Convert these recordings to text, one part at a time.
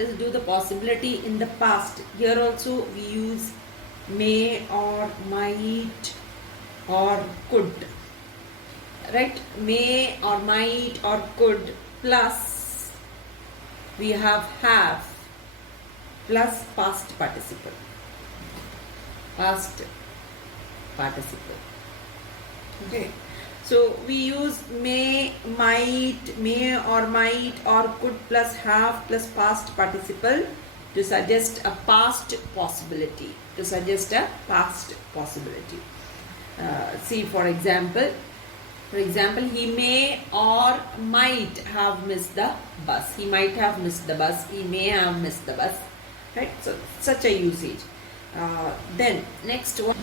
let us do the possibility in the past. Here also we use may or might or could. Right? May or might or could plus we have plus past participle. Past participle. Okay. So we use may or might or could plus have plus past participle to suggest a past possibility. See, for example, he may or might have missed the bus. He might have missed the bus. He may have missed the bus. Right? So such a usage. Then next one.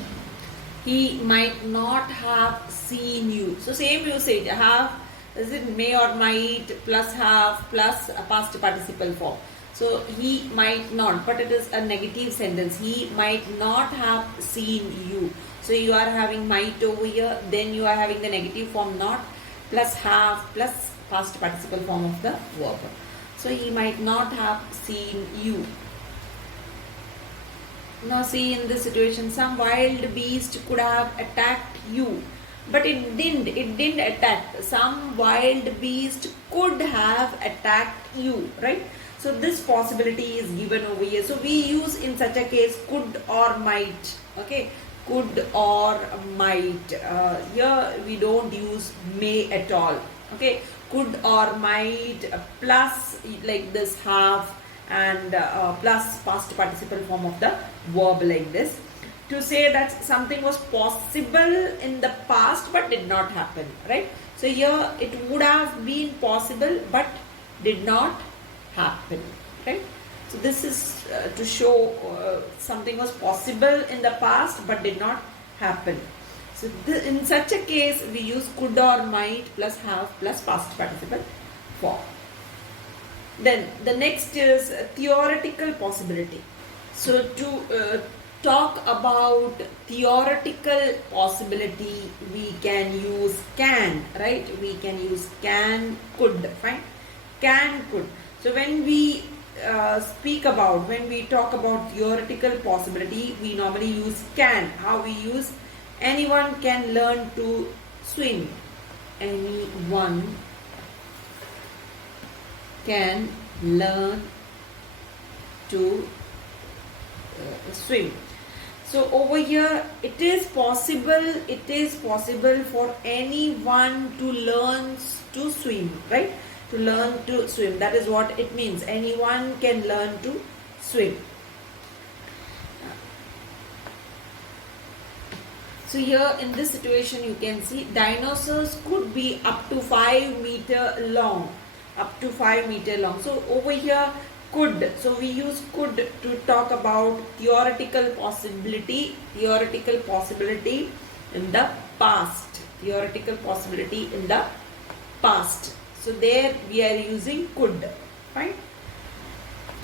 He might not have seen you. So same usage. Have is it may or might plus have plus a past participle form. So he might not, but it is a negative sentence. He might not have seen you. So you are having might over here. Then you are having the negative form not plus have plus past participle form of the verb. So he might not have seen you. Now see, in this situation, some wild beast could have attacked you, but it didn't attack. Some wild beast could have attacked you, right? So this possibility is given over here. So we use in such a case could or might. Okay, could or might. Here we don't use may at all. Okay, could or might plus like this have and plus past participle form of the verb like this, to say that something was possible in the past but did not happen, right? So here it would have been possible but did not happen, right? So this is to show something was possible in the past but did not happen. So in such a case we use could or might plus have plus past participle form. Then the next is theoretical possibility. So to talk about theoretical possibility, we can use can, right? We can use can, could, fine? Can, could. So when we when we talk about theoretical possibility, we normally use can. How we use? Anyone can learn to swim. Anyone can learn to swim. So over here it is possible for anyone to learn to swim, right? To learn to swim, that is what it means. Anyone can learn to swim. So here in this situation you can see dinosaurs could be up to 5 meters long. Up to 5 meters long. So over here could. So we use could to talk about theoretical possibility in the past. Theoretical possibility in the past. So there we are using could. Fine.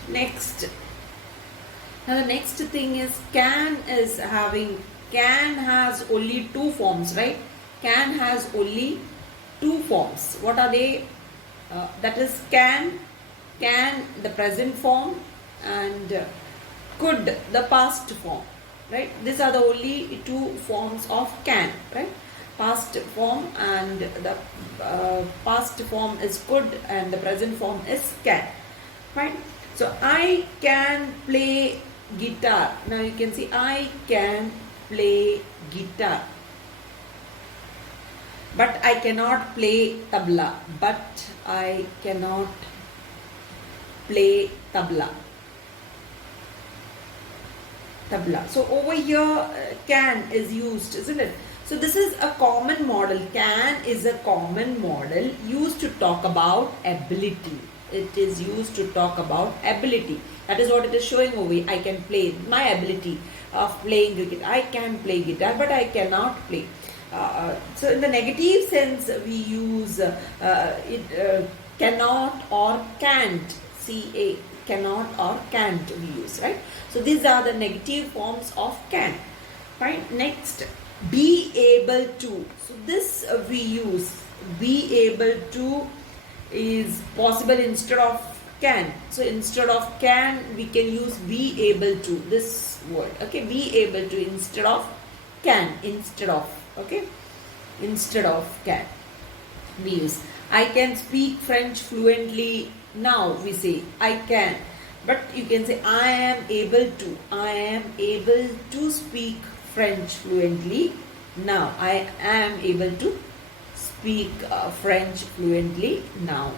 Next. Now the next thing is can has only two forms, right? Can has only two forms. What are they? That is can the present form and could the past form, right? These are the only two forms of can, right? Past form and the past form is could and the present form is can, right? So I can play guitar. Now you can see I can play guitar, but I cannot play tabla. But I cannot play tabla. So over here can is used, isn't it? So this is a common model. Can is a common model used to talk about ability. It is used to talk about ability. That is what it is showing over here. I can play. My ability of playing cricket. I can play guitar, but I cannot play. So in the negative sense, we use cannot or can't. CA, cannot or can't we use, right? So these are the negative forms of can. Fine. Next, be able to. So this we use. Be able to is possible instead of can. So instead of can, we can use be able to, this word. Okay, be able to instead of can, instead of, okay, instead of can we use. I can speak French fluently now, we say I can, but you can say I am able to. I am able to speak French fluently now. I am able to speak French fluently now.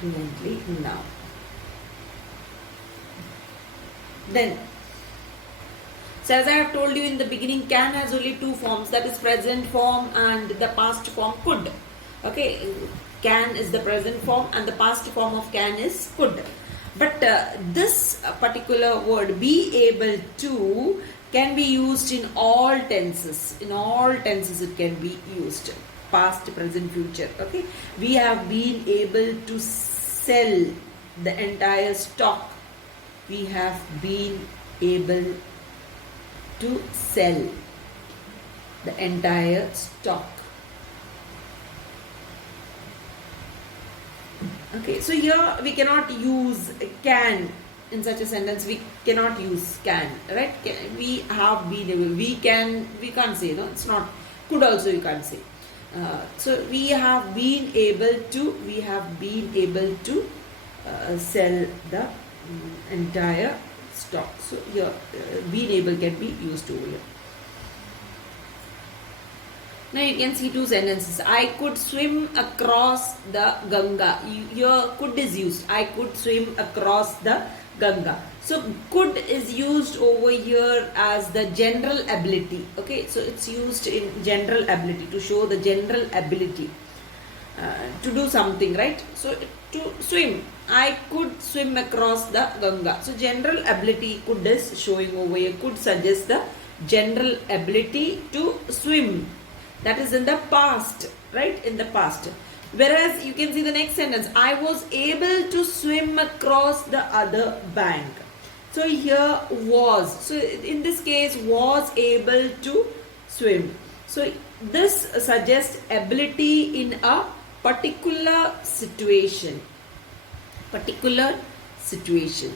Fluently now. Then, so as I have told you in the beginning, can has only two forms, that is present form and the past form could. Okay, can is the present form and the past form of can is could. But this particular word be able to can be used in all tenses. In all tenses it can be used. Past, present, future. Okay, we have been able to sell the entire stock. We have been able to sell the entire stock. Okay, so here we cannot use can in such a sentence. We cannot use can, right? We have been able. We can't say, no, it's not. Could also you can't say. So we have been able to. We have been able to sell the entire stock. So here been able can be used over here. Now you can see two sentences. I could swim across the Ganga. Here could is used. I could swim across the Ganga. So could is used over here as the general ability. Okay, so it's used in general ability to show the general ability to do something, right? So to swim, I could swim across the Ganga. So general ability could is showing over here. Could suggests the general ability to swim. That is in the past, right? In the past. Whereas you can see the next sentence. I was able to swim across the other bank. So here was. So in this case was able to swim. So this suggests ability in a particular situation. Particular situation.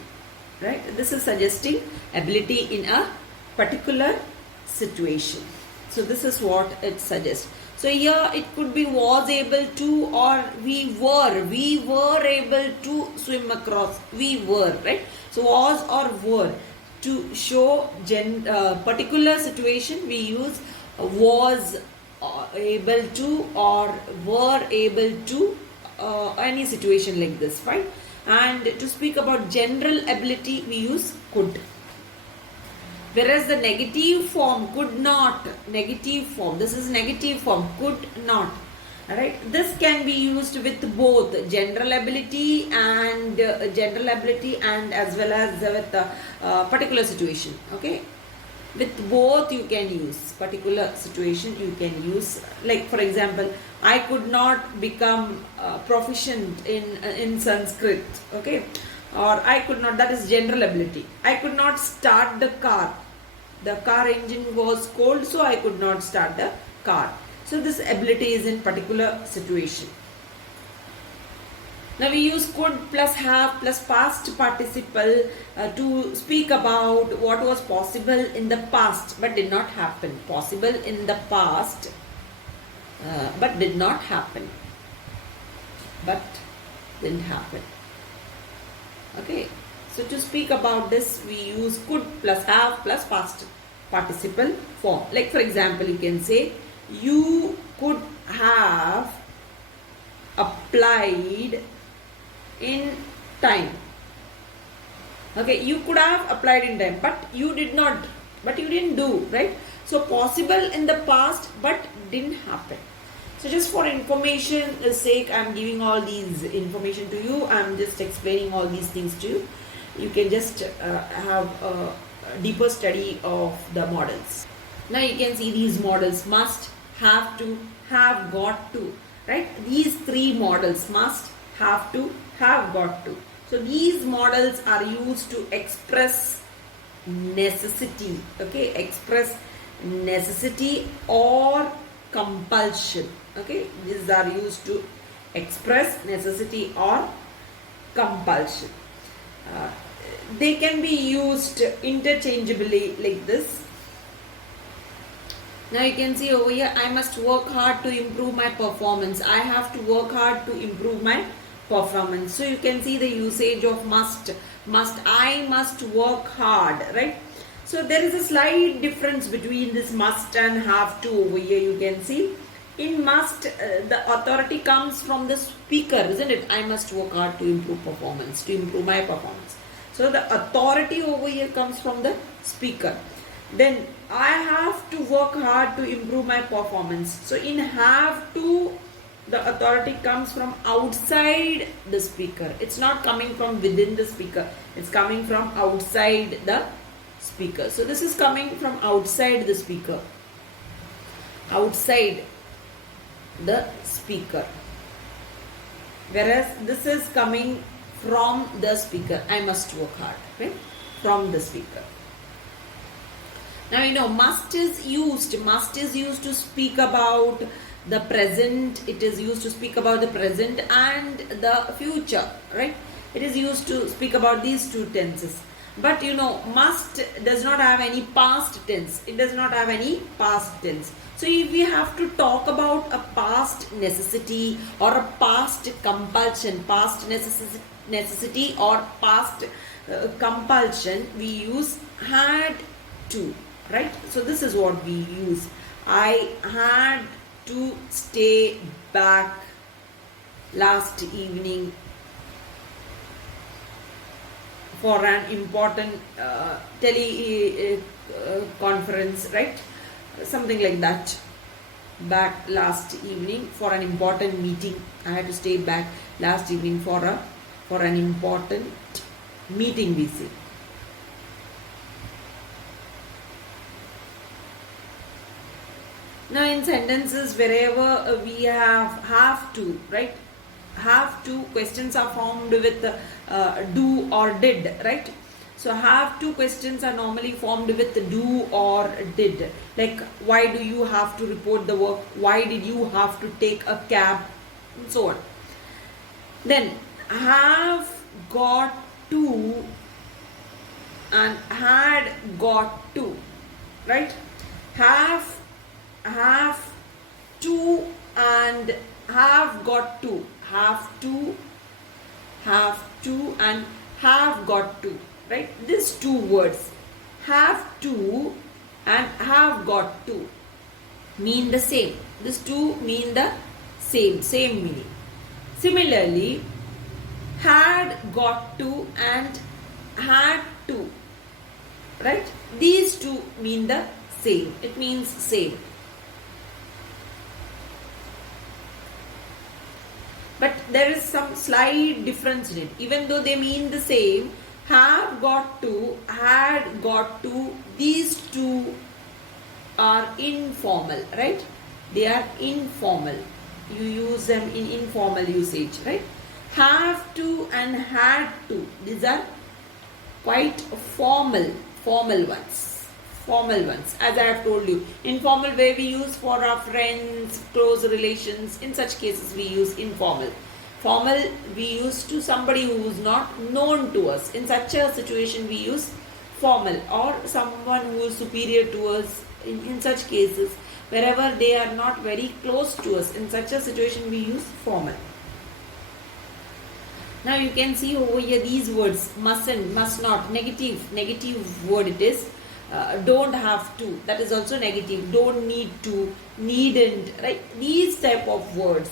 Right? This is suggesting ability in a particular situation. So this is what it suggests. So here it could be was able to or we were able to swim across. We were, right? So was or were. To show particular situation we use was able to or were able to any situation like this, right? And to speak about general ability we use could. Whereas the negative form could not, negative form, this is negative form, could not. Alright, this can be used with both general ability and as well as with particular situation. Okay, with both you can use particular situation. You can use, like for example, I could not become proficient in Sanskrit. Okay, or I could not. That is general ability. I could not start the car. The car engine was cold, so I could not start the car. So this ability is in particular situation. Now we use could plus have plus past participle to speak about what was possible in the past but did not happen. Possible in the past but did not happen. But didn't happen. Okay. So to speak about this, we use could plus have plus past participle form. Like for example, you can say, you could have applied in time. Okay, you could have applied in time, but you did not, but you didn't do, right? So possible in the past, but didn't happen. So just for information sake, I am giving all these information to you. I am just explaining all these things to you. You can just have a deeper study of the modals. Now you can see these modals: must, have to, have got to, right? These three modals: must, have to, have got to. So these modals are used to express necessity, okay? Express necessity or compulsion, okay? These are used to express necessity or compulsion. They can be used interchangeably like this. Now you can see over here, I must work hard to improve my performance. I have to work hard to improve my performance. So you can see the usage of must. I must work hard, right? So there is a slight difference between this must and have to over here. You can see in must, the authority comes from the speaker, isn't it? I must work hard to improve performance, to improve my performance. So the authority over here comes from the speaker. Then I have to work hard to improve my performance. So in have to, the authority comes from outside the speaker. It's not coming from within the speaker. It's coming from outside the speaker. So this is coming from outside the speaker. Outside the speaker. Whereas this is coming from the speaker. I must work hard, right? From the speaker. Now you know must is used to speak about the present. It is used to speak about the present and the future, right? It is used to speak about these two tenses. But you know must does not have any past tense. It does not have any past tense. So if we have to talk about a past necessity or a past compulsion, past necessity or past compulsion, we use had to, right? So this is what we use. I had to stay back last evening for an important conference, right? Something like that. Back last evening for an important meeting. I had to stay back last evening for an important meeting, we say. Now in sentences, wherever we have to, right? Have to, questions are formed with do or did, right? So have to questions are normally formed with do or did. Like why do you have to report the work? Why did you have to take a cab? And so on. Then have got to and had got to, right? Have to and have got to, have to and have got to, right? These two words, have to and have got to, mean the same. These two mean the same meaning. Similarly, had got to and had to, right? These two mean the same. It means same. But there is some slight difference in it. Even though they mean the same, have got to, had got to, these two are informal, right? They are informal. You use them in informal usage, right? Have to and had to, these are quite formal ones. Formal ones, as I have told you. Informal way we use for our friends, close relations. In such cases we use informal. Formal we use to somebody who is not known to us. In such a situation we use formal, or someone who is superior to us. In such cases, wherever they are not very close to us, in such a situation we use formal. Now you can see over here these words, mustn't, must not, negative word it is. Don't have to, that is also negative. Don't need to, needn't, right? These type of words,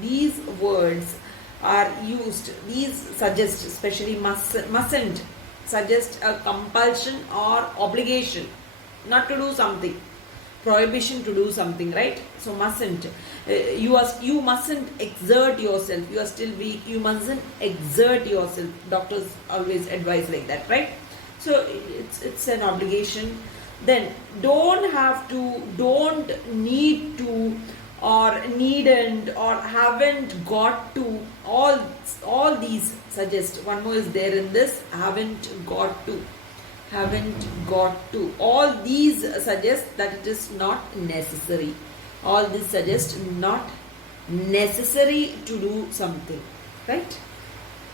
these words are used. These suggest, especially mustn't, suggest a compulsion or obligation not to do something, prohibition to do something, right? So mustn't, you mustn't exert yourself. You are still weak, you mustn't exert yourself. Doctors always advise like that, right? So it's an obligation. Then don't have to, don't need to, or needn't, or haven't got to. All these suggest. One more is there in this, haven't got to. Haven't got to. All these suggest that it is not necessary. All these suggest not necessary to do something, right?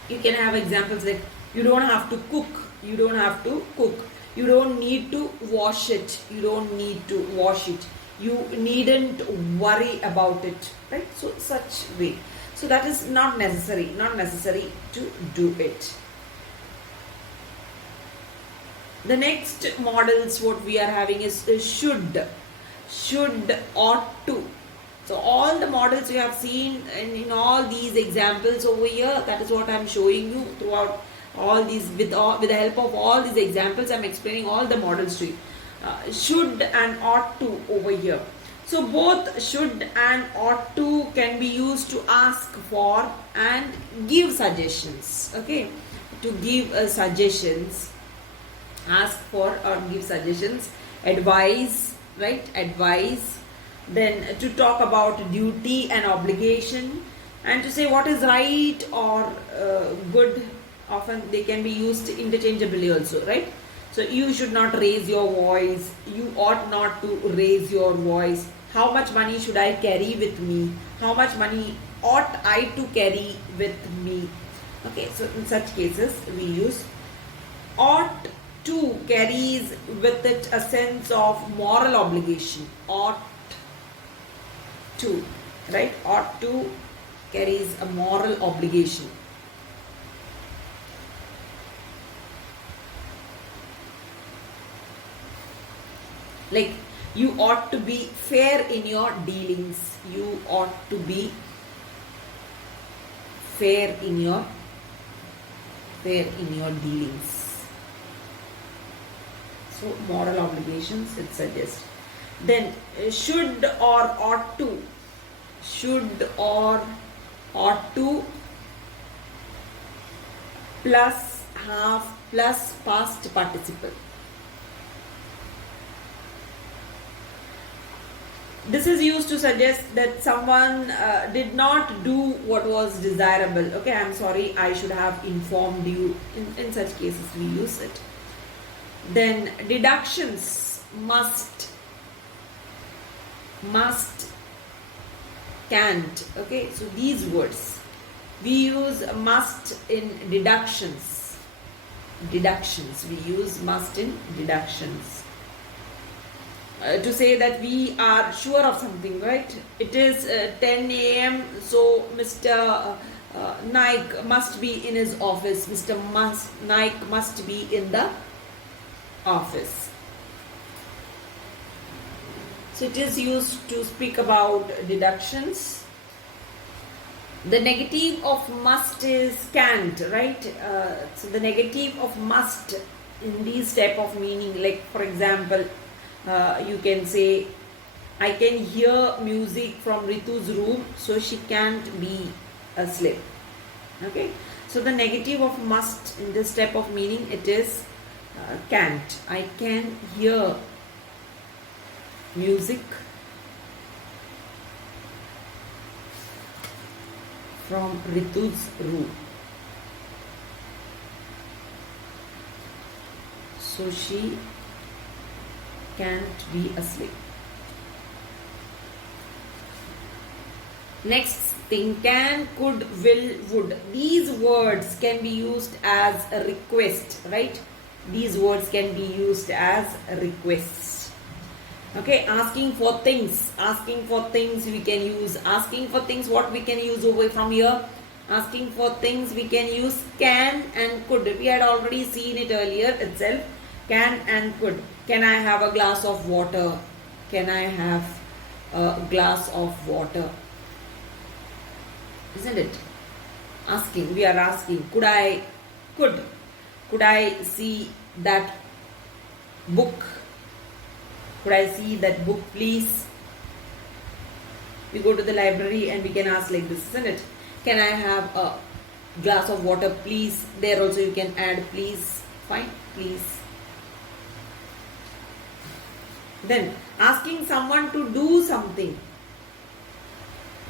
You can have examples like you don't have to cook, you don't have to cook, you don't need to wash it, you don't need to wash it, you needn't worry about it, right? So such way. So that is not necessary to do it. The next models what we are having is should, ought to. So all the models you have seen in all these examples over here, that is what I am showing you throughout all these, with the help of all these examples, I am explaining all the models to you. Should and ought to over here. So both should and ought to can be used to ask for and give suggestions. Okay, to give suggestions, ask for or give suggestions, advise, right? Advise. Then to talk about duty and obligation, and to say what is right or good. Often they can be used interchangeably also, right? So you should not raise your voice, you ought not to raise your voice. How much money should I carry with me? How much money ought I to carry with me? Okay, so in such cases we use ought to, carries with it a sense of moral obligation. Ought to, right? Ought to carries a moral obligation. Like you ought to be fair in your dealings. You ought to be fair in your dealings. So moral obligations it suggests. Then should or ought to. Should or ought to plus have plus past participle. This is used to suggest that someone did not do what was desirable. Okay, I'm sorry, I should have informed you. In such cases, we use it. Then deductions must, can't. Okay, so these words we use must in deductions. Deductions, we use must in deductions. To say that we are sure of something, right? It is 10 a.m. so Mr. Naik must be in his office. Mr. Naik must be in the office. So it is used to speak about deductions. The negative of must is can't, right? So the negative of must in these type of meaning, like for example, you can say, I can hear music from Ritu's room, so she can't be asleep. Okay, so the negative of must in this type of meaning, it is can't. I can hear music from Ritu's room, so she can't be asleep. Next thing, can, could, will, would. These words can be used as a request, right? These words can be used as requests. Okay, asking for things. Asking for things we can use. Asking for things, what we can use over from here? Asking for things we can use can and could. We had already seen it earlier itself. Can and could. Can I have a glass of water? Can I have a glass of water? Isn't it? Asking, we are asking. Could I see that book? Could I see that book, please? We go to the library and we can ask like this, isn't it? Can I have a glass of water, please? There also you can add please. Fine, please. Then asking someone to do something.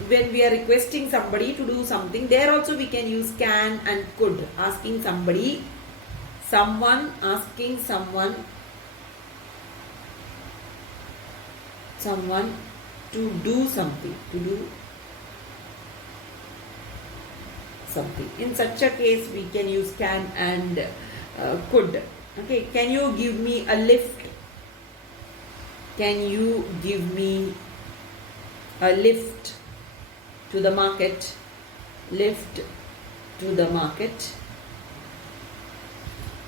When we are requesting somebody to do something, there also we can use can and could. Asking somebody, asking someone to do something, something. In such a case, we can use can and could. Okay, can you give me a lift? Can you give me a lift to the market? Lift to the market.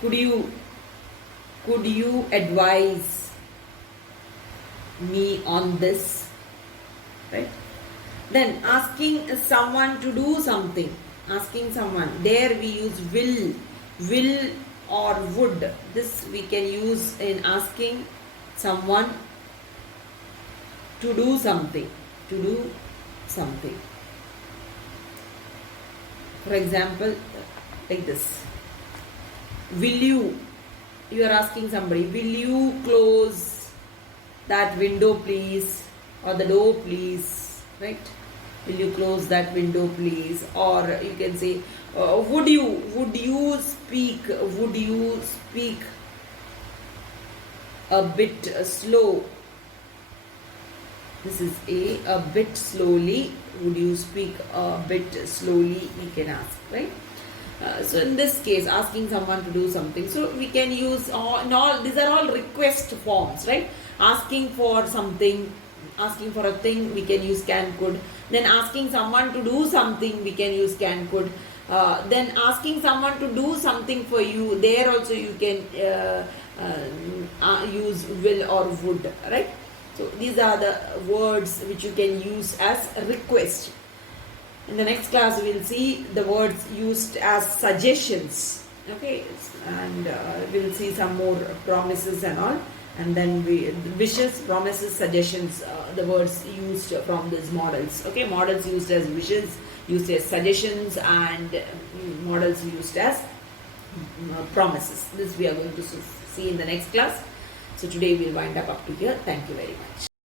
Could you advise me on this? Right? Then asking someone to do something. Asking someone. There we use will or would. This we can use in asking someone to do something. To do something. For example, like this. You are asking somebody, will you close that window please, or the door please, right? Will you close that window please? Or you can say, would you speak a bit slow? This is a bit slowly. Would you speak a bit slowly? We can ask, right? So in this case, asking someone to do something. So we can use these are all request forms, right? Asking for something, asking for a thing, we can use can, could. Then asking someone to do something, we can use can, could. Then asking someone to do something for you, there also you can use will or would, right? So these are the words which you can use as a request. In the next class, we will see the words used as suggestions. Okay, and we'll see some more promises and all. And then wishes, promises, suggestions, the words used from these modals. Okay, modals used as wishes, used as suggestions, and modals used as promises. This we are going to see in the next class. So today we'll wind up to here. Thank you very much.